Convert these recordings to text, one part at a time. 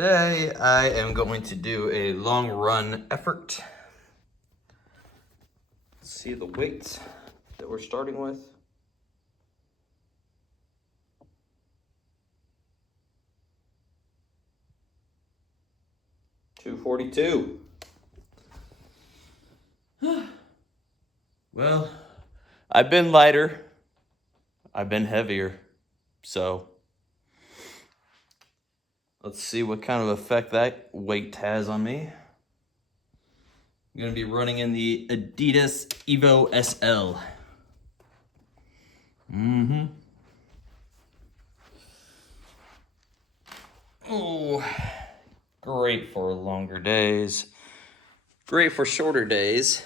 today I am going to do a long run effort. Let's see the weights that we're starting with. $242. Well, I've been lighter, I've been heavier, so let's see what kind of effect that weight has on me. I'm gonna be running in the Adidas Evo SL. Oh, great for longer days. Great for shorter days.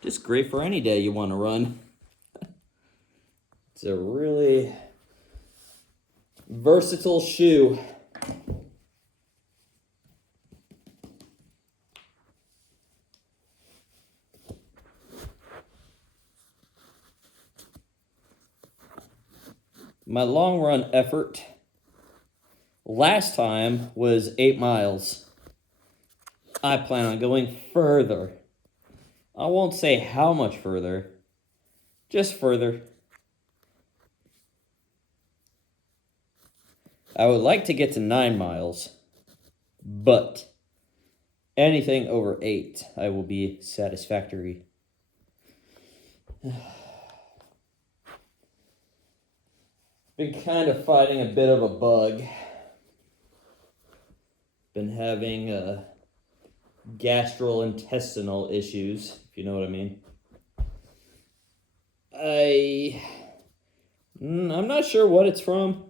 Just great for any day you want to run. It's a really versatile shoe. My long run effort last time was 8 miles. I plan on going further. I won't say how much further, just further. I would like to get to 9 miles, but anything over 8, I will be satisfactory. Been kind of fighting a bit of a bug. Been having gastrointestinal issues, if you know what I mean. I'm not sure what it's from.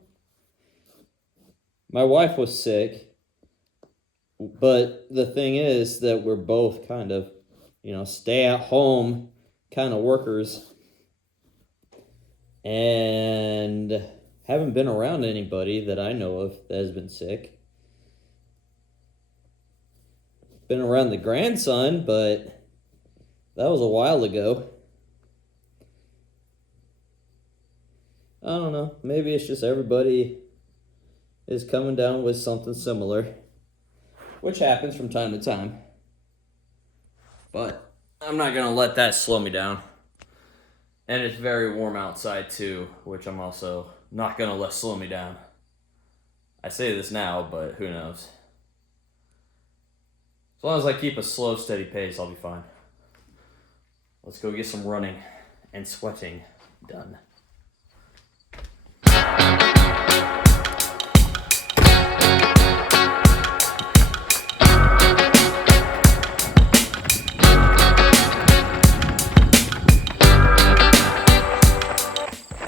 My wife was sick, but the thing is that we're both kind of, stay-at-home kind of workers, and haven't been around anybody that I know of that has been sick. Been around the grandson, but that was a while ago. I don't know. Maybe it's just everybody is coming down with something similar, which happens from time to time. But I'm not going to let that slow me down. And it's very warm outside too, which I'm also not going to let slow me down. I say this now, but who knows? As long as I keep a slow, steady pace, I'll be fine. Let's go get some running and sweating done.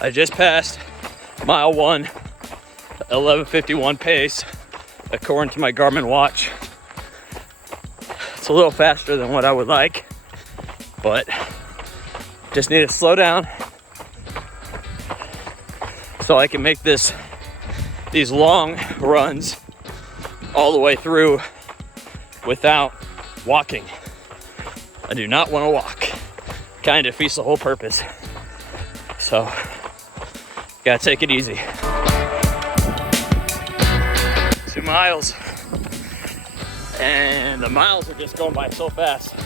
I just passed mile 1, 11:51 pace, according to my Garmin watch. It's a little faster than what I would like, but just need to slow down so I can make these long runs all the way through without walking. I do not want to walk. Kind of defeats the whole purpose. So, gotta take it easy. 2 miles. And the miles are just going by so fast.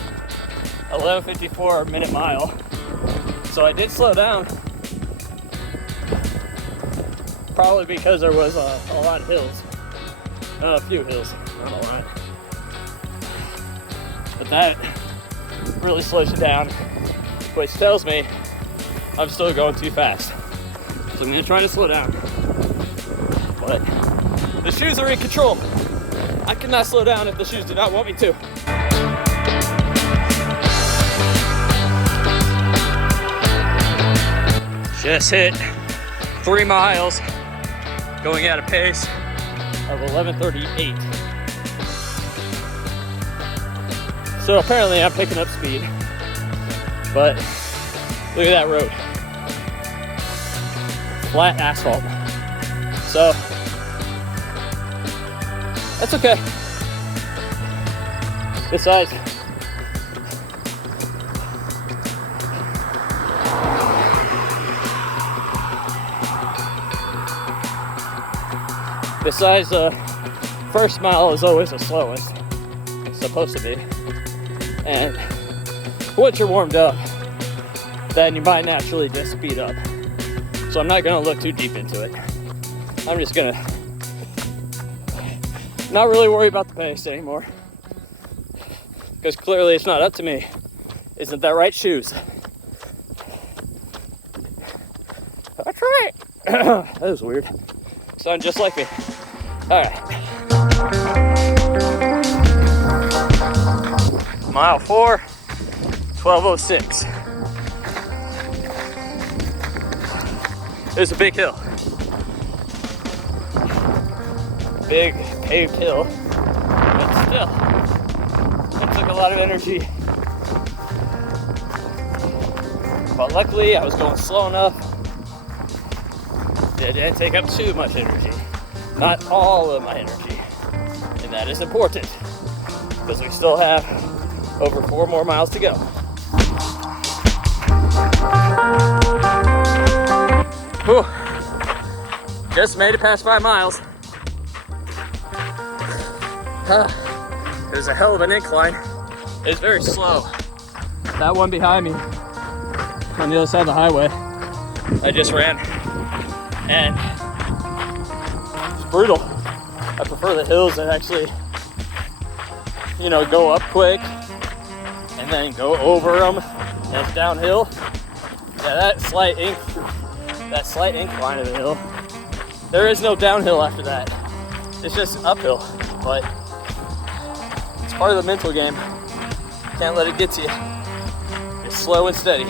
11:54 minute mile. So I did slow down. Probably because there was a lot of hills. A few hills, not a lot. But that really slows you down, which tells me I'm still going too fast. So I'm gonna try to slow down. But the shoes are in control. I cannot slow down if the shoes do not want me to. Just hit 3 miles, going at a pace of 11:38. So apparently I'm picking up speed, but look at that road. Flat asphalt. So that's okay. Besides, first mile is always the slowest. It's supposed to be. And once you're warmed up, then you might naturally just speed up. So I'm not gonna look too deep into it. I'm just gonna not really worry about the pace anymore. Because clearly it's not up to me. Isn't that right, shoes? That's right. That was weird. Sound just like me. All right. Mile 4, 12:06. There's a big hill. Big paved hill. But still, it took a lot of energy. But luckily, I was going slow enough. It didn't take up too much energy. Not all of my energy. And that is important. Because we still have over 4 more miles to go. Whew. Just made it past 5 miles. There's a hell of an incline. It's very slow. That one behind me on the other side of the highway, I just ran. And it's brutal. I prefer the hills that actually, go up quick and then go over them and it's downhill. Yeah, that slight incline of the hill. There is no downhill after that. It's just uphill, but it's part of the mental game. Can't let it get to you. It's slow and steady.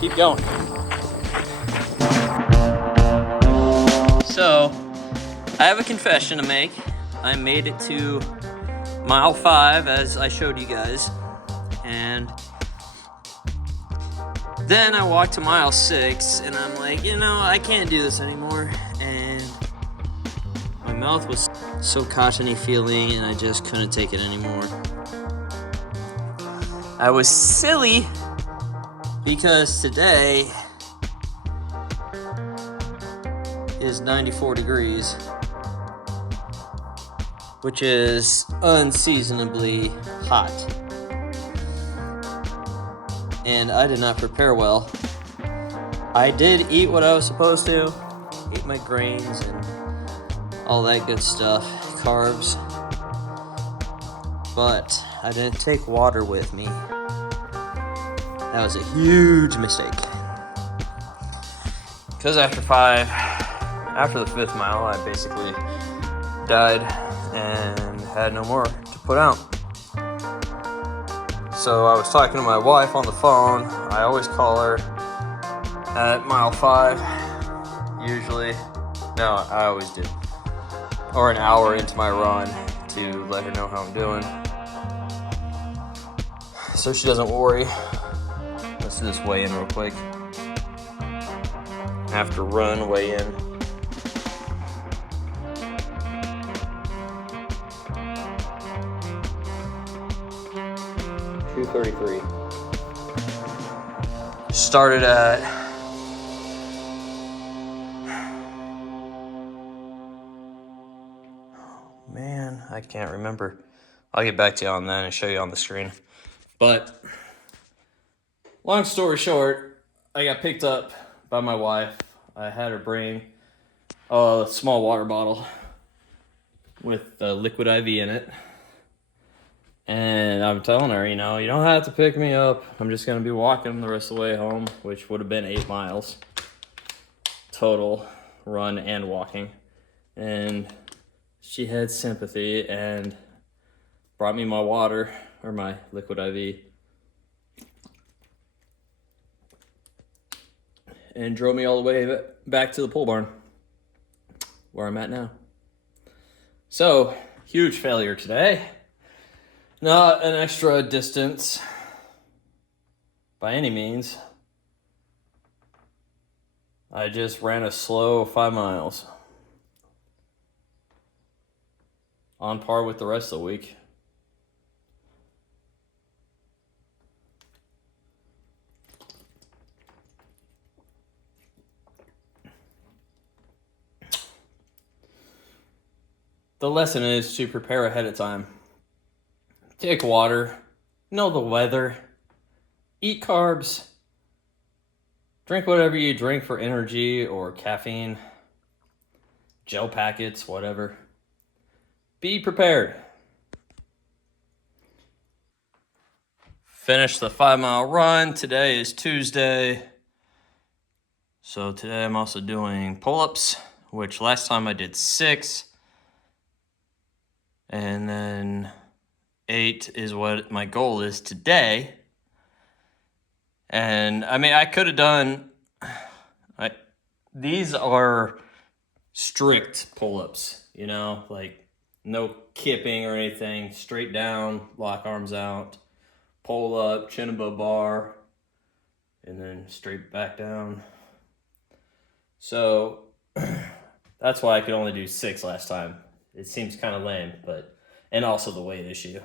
Keep going. So, I have a confession to make. I made it to mile 5 as I showed you guys. And then I walked to mile 6 and I'm like, I can't do this anymore. And my mouth was so cottony feeling and I just couldn't take it anymore. I was silly because today is 94 degrees, which is unseasonably hot. And I did not prepare well. I did eat what I was supposed to, eat my grains and all that good stuff, carbs, but I didn't take water with me. That was a huge mistake. Because after the 5th mile, I basically died and had no more to put out. So I was talking to my wife on the phone. I always call her at mile 5, usually. No, I always do. Or an hour into my run to let her know how I'm doing. So she doesn't worry. Let's do this weigh in real quick. Have to run, weigh in. $2:33. Started at I can't remember. I'll get back to you on that and show you on the screen. But long story short, I got picked up by my wife. I had her bring a small water bottle with liquid IV in it. And I'm telling her, you don't have to pick me up. I'm just going to be walking the rest of the way home, which would have been 8 miles total, run and walking. And she had sympathy and brought me my water, or my liquid IV, and drove me all the way back to the pole barn, where I'm at now. So, huge failure today. Not an extra distance by any means. I just ran a slow 5 miles. On par with the rest of the week. the lesson is to prepare ahead of time. Take water, know the weather, eat carbs, drink whatever you drink for energy or caffeine, gel packets, whatever. Be prepared. Finished the 5-mile run. Today is Tuesday. So today I'm also doing pull-ups, which last time I did 6. And then 8 is what my goal is today. And I mean, I could have done, these are strict pull-ups, you know, like no kipping or anything, straight down, lock arms out, pull up, chin above bar, and then straight back down. So that's why I could only do 6 last time. It seems kind of lame, and also the weight issue.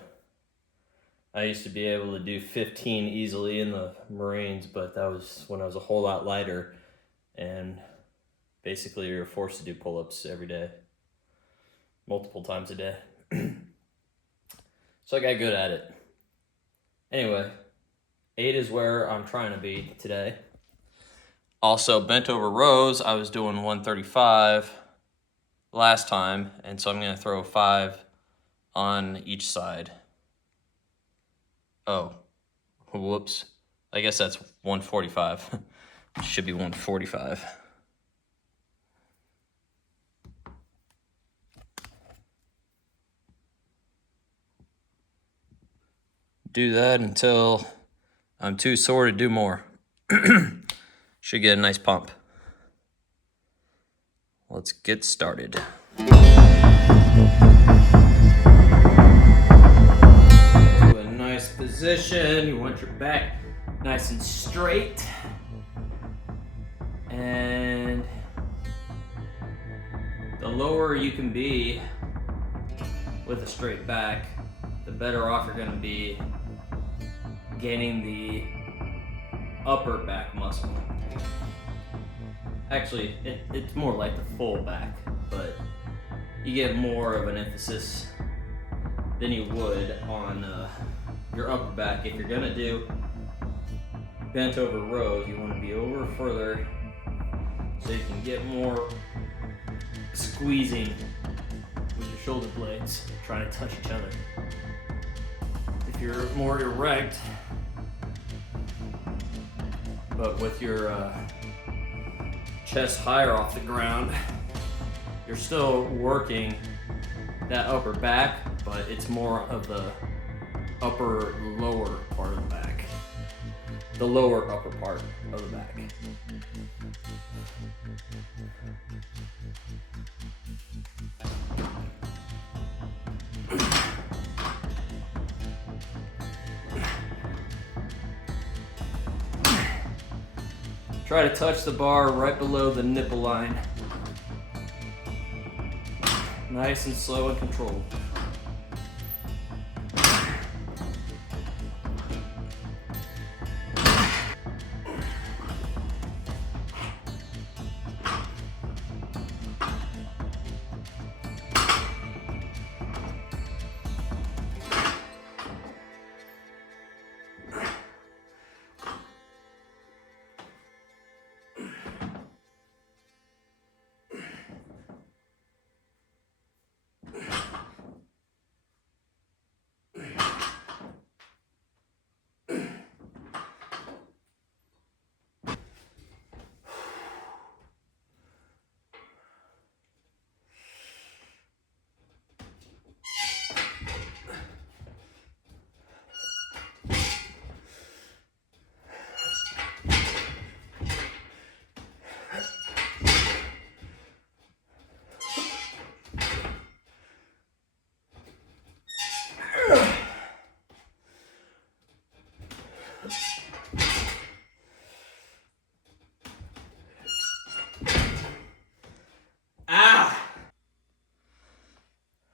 I used to be able to do 15 easily in the Marines, but that was when I was a whole lot lighter, and basically you're forced to do pull-ups every day, multiple times a day. So I got good at it. Anyway, 8 is where I'm trying to be today. Also, bent over rows, I was doing 135 last time, and so I'm going to throw 5 on each side. Oh, whoops. I guess that's 145. Should be 145. Do that until I'm too sore to do more. Should get a nice pump. Let's get started. To a nice position. You want your back nice and straight. And the lower you can be with a straight back, the better off you're going to be gaining the upper back muscle. Actually, it's more like the full back, but you get more of an emphasis than you would on your upper back. If you're gonna do bent over rows, you want to be over further so you can get more squeezing with your shoulder blades trying to touch each other. If you're more erect, but with your chest higher off the ground, you're still working that upper back, but it's more of the upper lower part of the back. The lower upper part of the back. Try to touch the bar right below the nipple line. Nice and slow and controlled.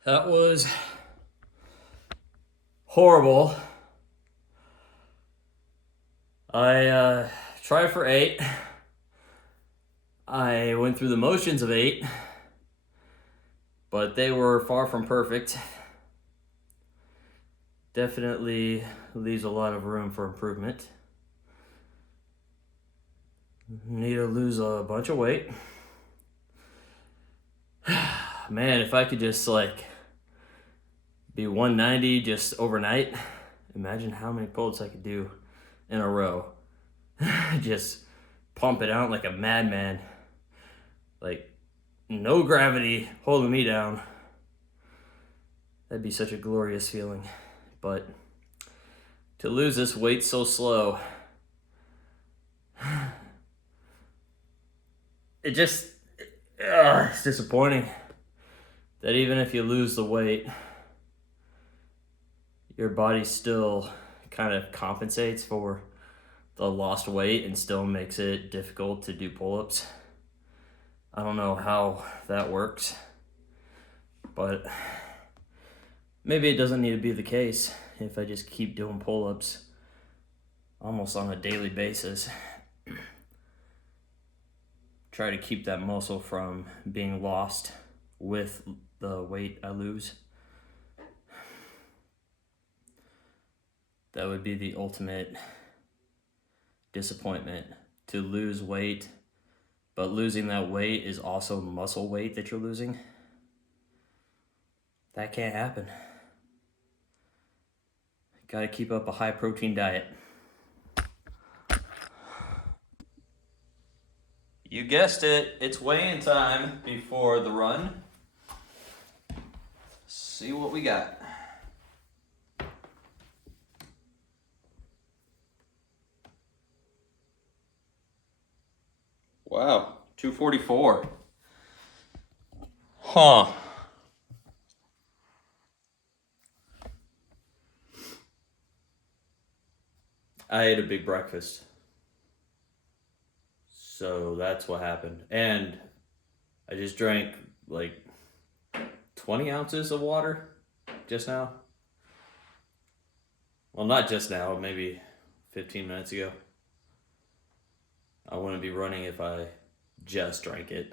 That was horrible. I tried for 8. I went through the motions of 8, but they were far from perfect. Definitely leaves a lot of room for improvement. Need to lose a bunch of weight. Man, if I could just like be 190 just overnight, imagine how many pull-ups I could do in a row. Just pump it out like a madman. Like no gravity holding me down. That'd be such a glorious feeling. But to lose this weight so slow, it's disappointing that even if you lose the weight, your body still kind of compensates for the lost weight and still makes it difficult to do pull-ups. I don't know how that works, but maybe it doesn't need to be the case if I just keep doing pull-ups almost on a daily basis. Try to keep that muscle from being lost with the weight I lose. That would be the ultimate disappointment, to lose weight, but losing that weight is also muscle weight that you're losing. That can't happen. Gotta keep up a high protein diet. You guessed it, it's weigh-in time before the run. See what we got. Wow, 244. Huh. I ate a big breakfast. So that's what happened. And I just drank like 20 ounces of water just now. Well, not just now, maybe 15 minutes ago. I wouldn't be running if I just drank it.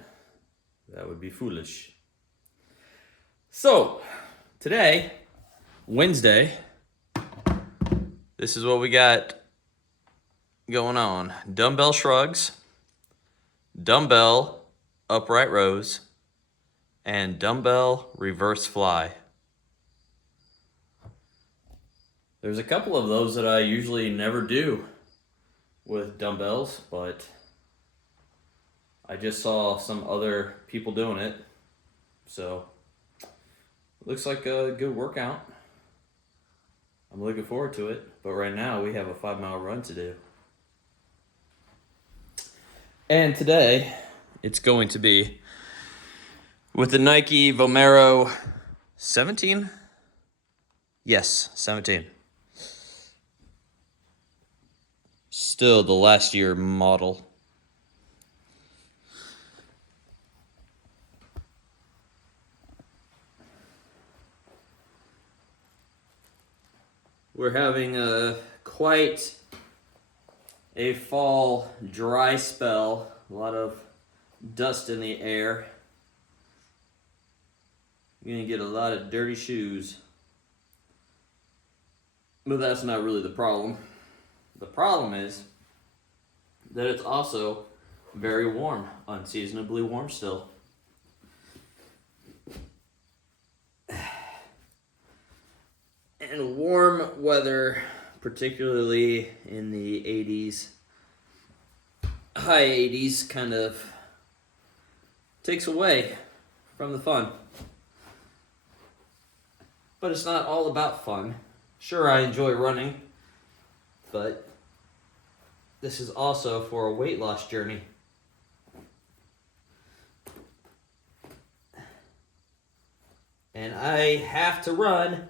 That would be foolish. So, today, Wednesday, this is what we got going on. Dumbbell shrugs, dumbbell upright rows, and dumbbell reverse fly. There's a couple of those that I usually never do with dumbbells, but I just saw some other people doing it, so it looks like a good workout. I'm looking forward to it, but right now we have a 5-mile run to do. And today it's going to be with the Nike Vomero 17? Yes, 17. Still the last year model. We're having quite a fall dry spell. A lot of dust in the air. You're gonna get a lot of dirty shoes. But that's not really the problem. The problem is that it's also very warm, unseasonably warm still. And warm weather, particularly in the 80s, high 80s, kind of takes away from the fun. But it's not all about fun. Sure, I enjoy running, but this is also for a weight loss journey. And I have to run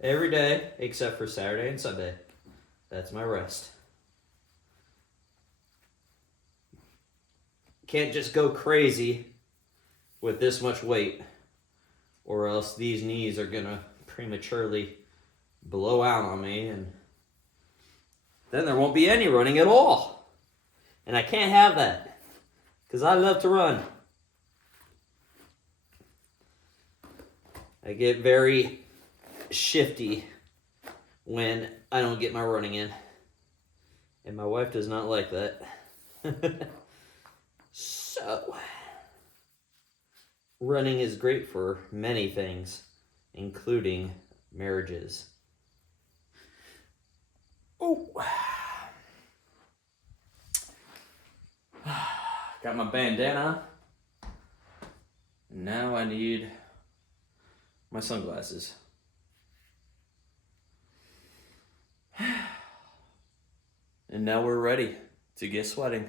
every day except for Saturday and Sunday. That's my rest. Can't just go crazy with this much weight, or else these knees are gonna prematurely blow out on me, and then there won't be any running at all. And I can't have that, because I love to run. I get very shifty when I don't get my running in. And my wife does not like that. So, running is great for many things, including marriages. Oh. Got my bandana. Now I need my sunglasses. And now we're ready to get sweating.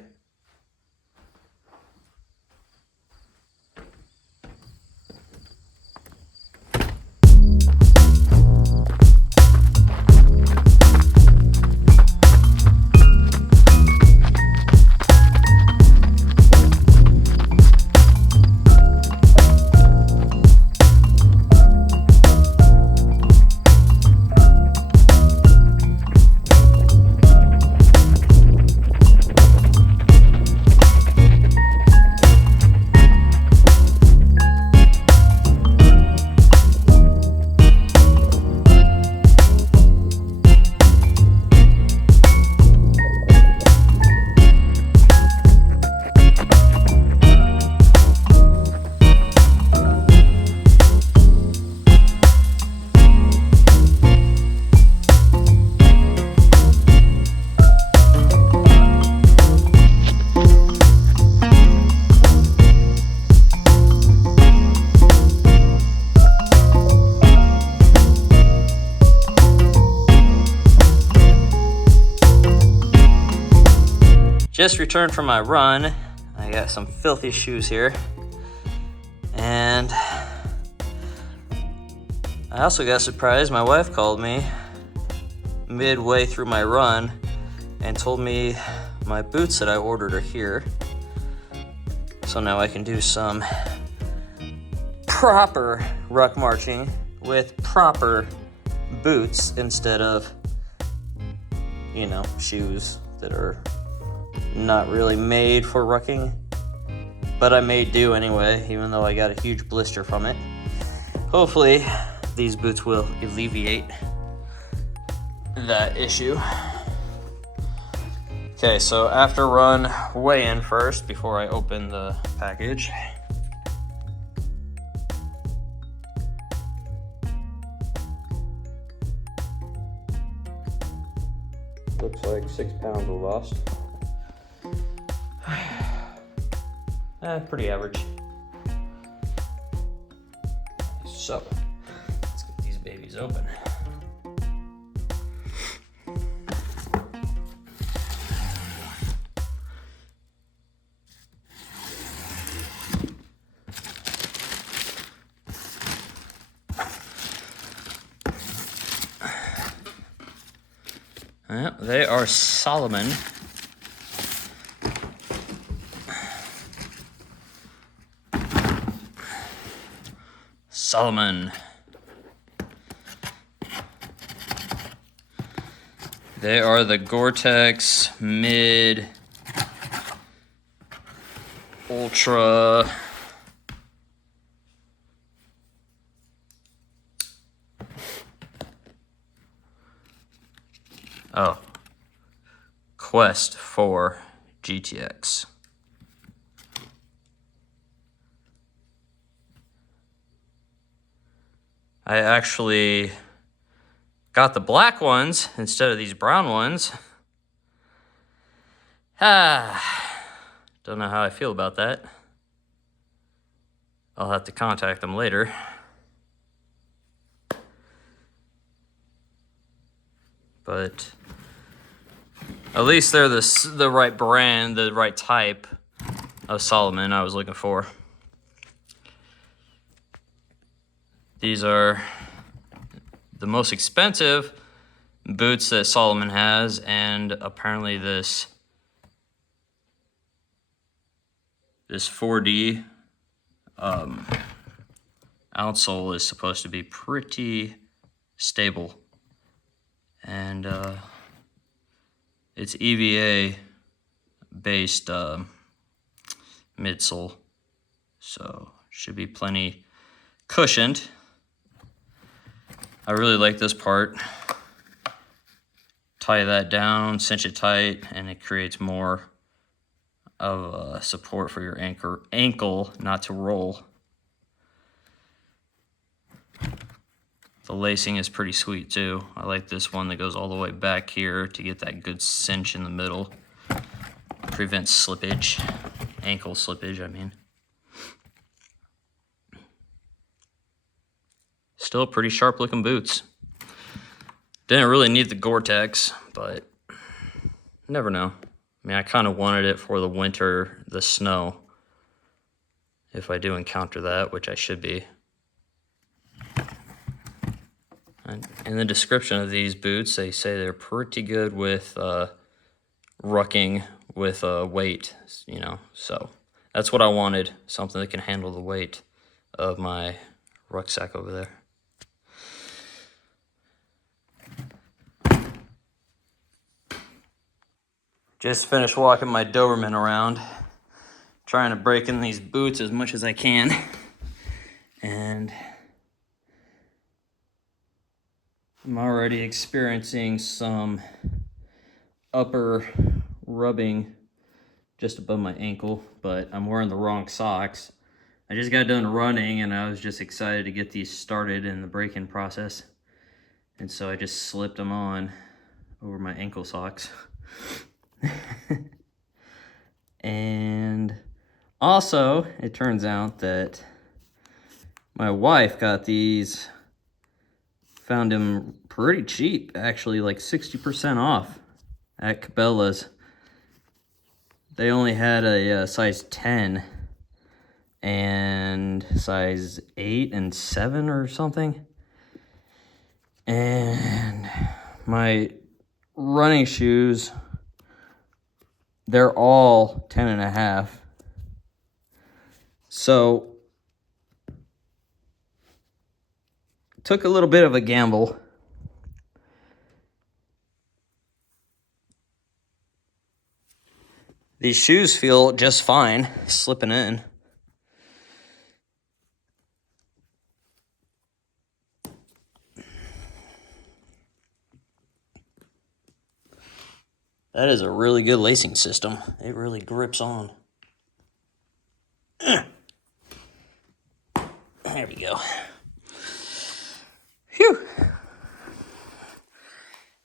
Just returned from my run. I got some filthy shoes here. And I also got surprised. My wife called me midway through my run and told me my boots that I ordered are here. So now I can do some proper ruck marching with proper boots instead of, you know, shoes that are not really made for rucking, but I may do anyway, even though I got a huge blister from it. Hopefully these boots will alleviate that issue. Okay, so after run, weigh in first before I open the package. Looks like 6 pounds were lost. Pretty average. So, let's get these babies open. They are Salomon. Salomon. They are the Gore-Tex Mid Ultra Quest 4 GTX. I actually got the black ones instead of these brown ones. Don't know how I feel about that. I'll have to contact them later. But at least they're the right brand, the right type of Salomon I was looking for. These are the most expensive boots that Salomon has, and apparently this 4D outsole is supposed to be pretty stable, and it's EVA based midsole, so should be plenty cushioned. I really like this part. Tie that down, cinch it tight, and it creates more of support for your ankle not to roll. The lacing is pretty sweet too. I like this one that goes all the way back here to get that good cinch in the middle. Prevents slippage, ankle slippage, I mean. Still pretty sharp looking boots. Didn't really need the Gore-Tex, but never know. I mean, I kind of wanted it for the winter, the snow, if I do encounter that, which I should be. And in the description of these boots, they say they're pretty good with rucking with weight, you know. So that's what I wanted, something that can handle the weight of my rucksack over there. Just finished walking my Doberman around, trying to break in these boots as much as I can. And I'm already experiencing some upper rubbing just above my ankle, but I'm wearing the wrong socks. I just got done running and I was just excited to get these started in the break-in process. And so I just slipped them on over my ankle socks. And also, it turns out that my wife got these, found them pretty cheap, actually, like 60% off at Cabela's. They only had a size 10 and size 8 and 7 or something. And my running shoes, they're all 10.5. So took a little bit of a gamble. These shoes feel just fine slipping in. That is a really good lacing system. It really grips on. There we go. Phew.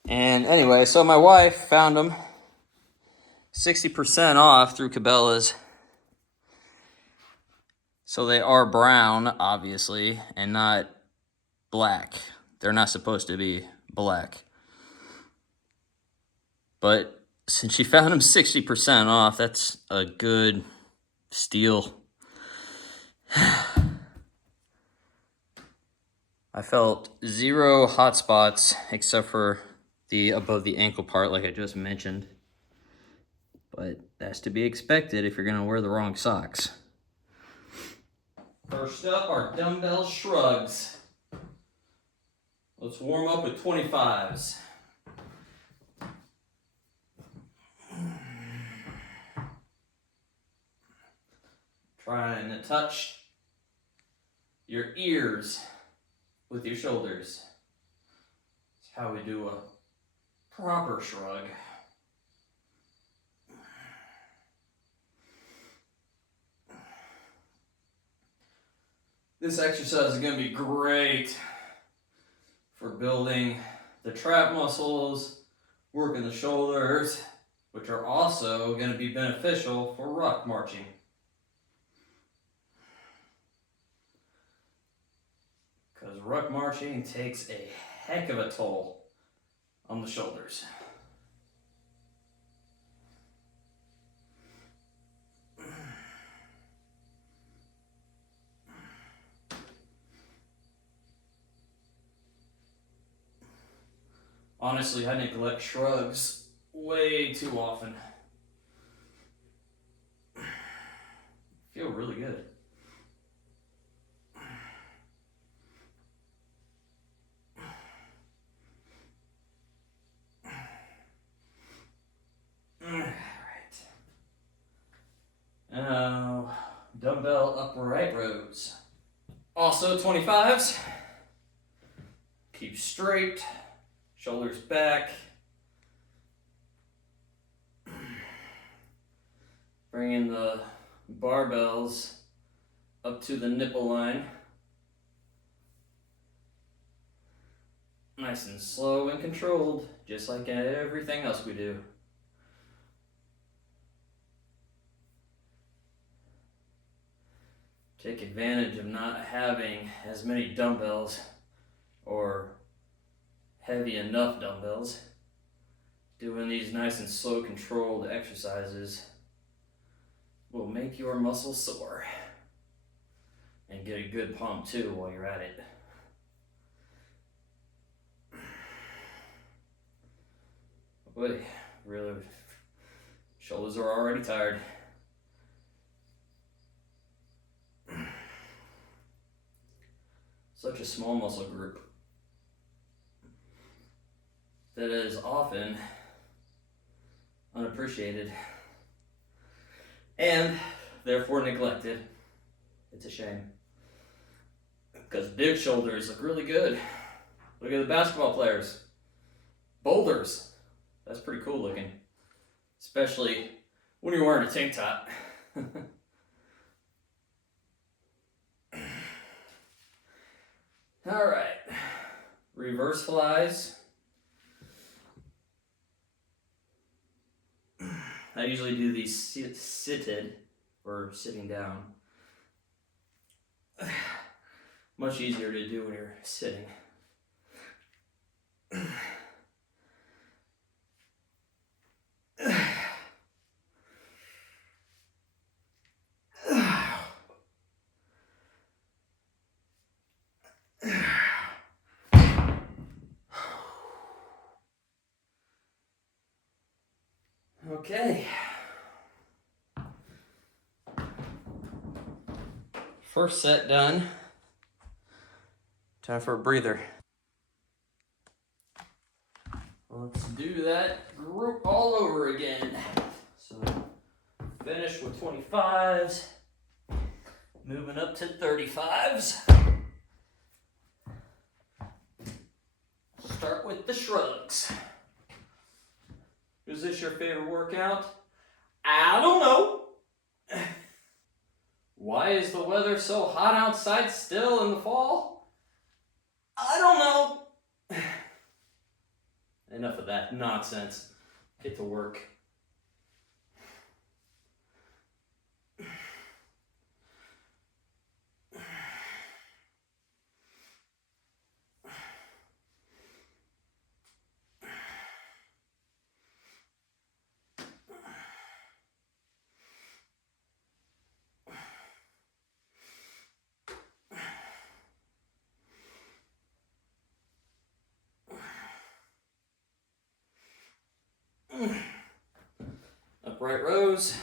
And anyway, so my wife found them 60% off through Cabela's. So they are brown, obviously, and not black. They're not supposed to be black. But since she found them 60% off, that's a good steal. I felt zero hot spots except for the above the ankle part, like I just mentioned. But that's to be expected if you're gonna wear the wrong socks. First up are dumbbell shrugs. Let's warm up with 25s. Trying to touch your ears with your shoulders. That's how we do a proper shrug. This exercise is going to be great for building the trap muscles, working the shoulders, which are also going to be beneficial for ruck marching. Because ruck marching takes a heck of a toll on the shoulders. Honestly, I neglect shrugs way too often. Feel really good. Now, dumbbell upright rows. Also 25s. Keep straight, shoulders back. Bringing the barbells up to the nipple line. Nice and slow and controlled, just like everything else we do. Take advantage of not having as many dumbbells or heavy enough dumbbells. Doing these nice and slow controlled exercises will make your muscles sore and get a good pump too while you're at it. Boy, really, shoulders are already tired. Such a small muscle group that is often unappreciated and therefore neglected. It's a shame. Because big shoulders look really good. Look at the basketball players. Boulders. That's pretty cool looking. Especially when you're wearing a tank top. All right. Reverse flies. I usually do these seated or sitting down. Much easier to do when you're sitting. Okay. First set done. Time for a breather. Let's do that group all over again. So finish with 25s. Moving up to 35s. Start with the shrugs. Is this your favorite workout? I don't know. Why is the weather so hot outside still in the fall? I don't know. Enough of that nonsense. Get to work. Upright rows.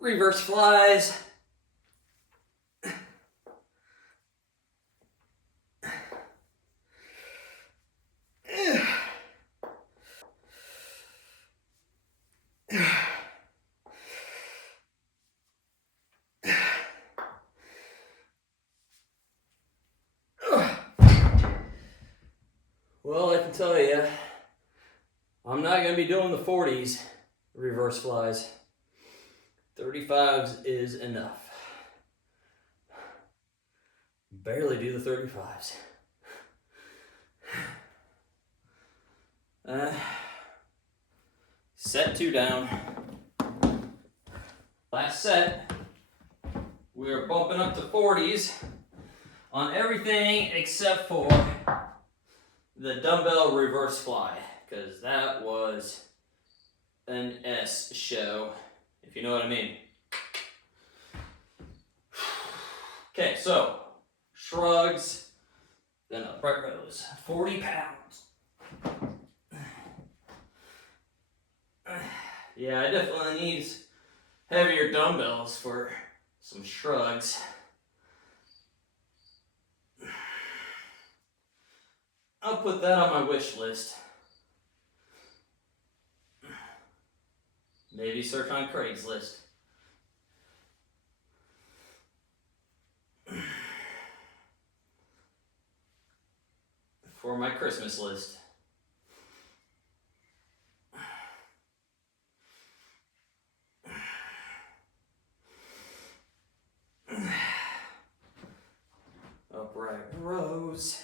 Reverse flies. Well, I can tell you, I'm not going to be doing the 40s reverse flies. 35s is enough. Barely do the 35s. Set 2 down. Last set, we are bumping up to 40s on everything except for the dumbbell reverse fly, because that was an S show, if you know what I mean. Okay, so shrugs, then upright rows, 40 pounds. Yeah, I definitely need heavier dumbbells for some shrugs. I'll put that on my wish list. Maybe search on Craigslist. For my Christmas list. Upright rows.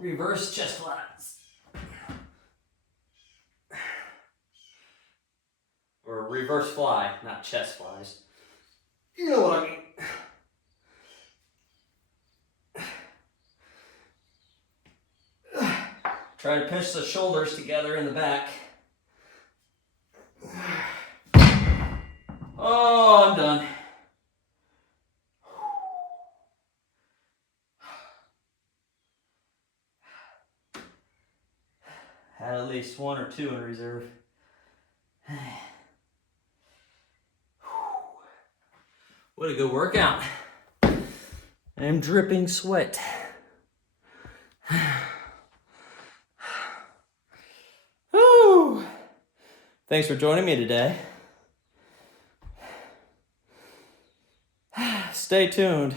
Reverse chest flies. Or reverse fly, not chest flies. You know what I mean. Try to pinch the shoulders together in the back. Oh, I'm done. Had at least 1 or 2 in reserve. What a good workout. I'm dripping sweat. Whew. Thanks for joining me today. Stay tuned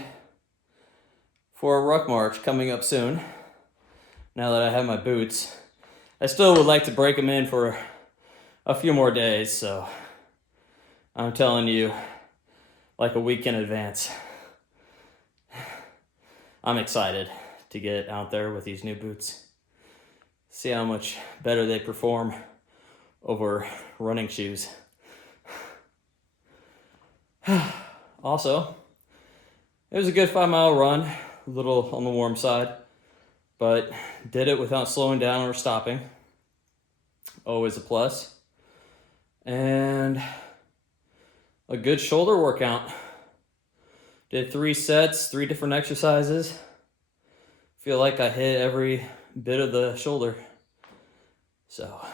for a ruck march coming up soon. Now that I have my boots. I still would like to break them in for a few more days, so I'm telling you like a week in advance. I'm excited to get out there with these new boots. See how much better they perform over running shoes. Also, it was a good 5-mile run, a little on the warm side, but did it without slowing down or stopping. Always a plus. And a good shoulder workout. Did 3 sets, 3 different exercises. Feel like I hit every bit of the shoulder. So,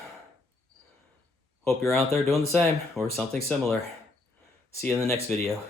hope you're out there doing the same or something similar. See you in the next video.